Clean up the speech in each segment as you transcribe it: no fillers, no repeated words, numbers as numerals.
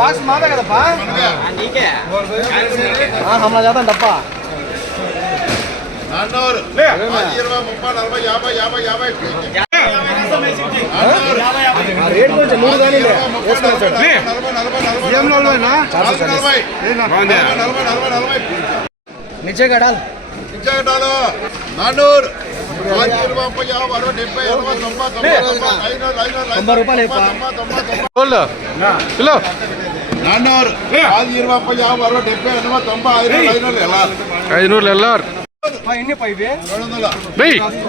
box మాదే కదప్పా హమ్లా చేద్దాం తప్ప రేట్ కొంచెం 3 కానీ नीचे का डाल नानूर 90 రూపాయలు కిలో నాన్నూరు 500 ఎల్ఆర్ ఎన్ని పైవి 540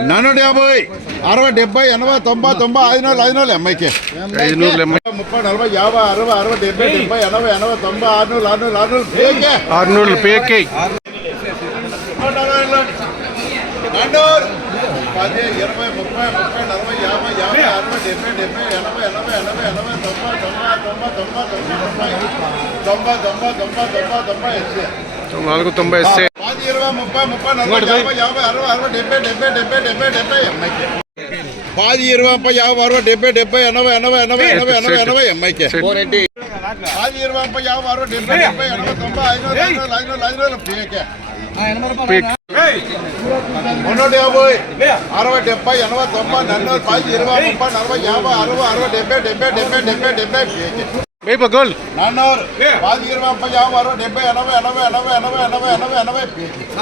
450 60 70 80 90 90 500 ఎంఐకే 500 30 40 50 60 60 70 80 90 90 600 పేకే 400 10 20 30 40 గోల్డ్ 400 10 20 50 60 70 80 90 90 90 90 90 90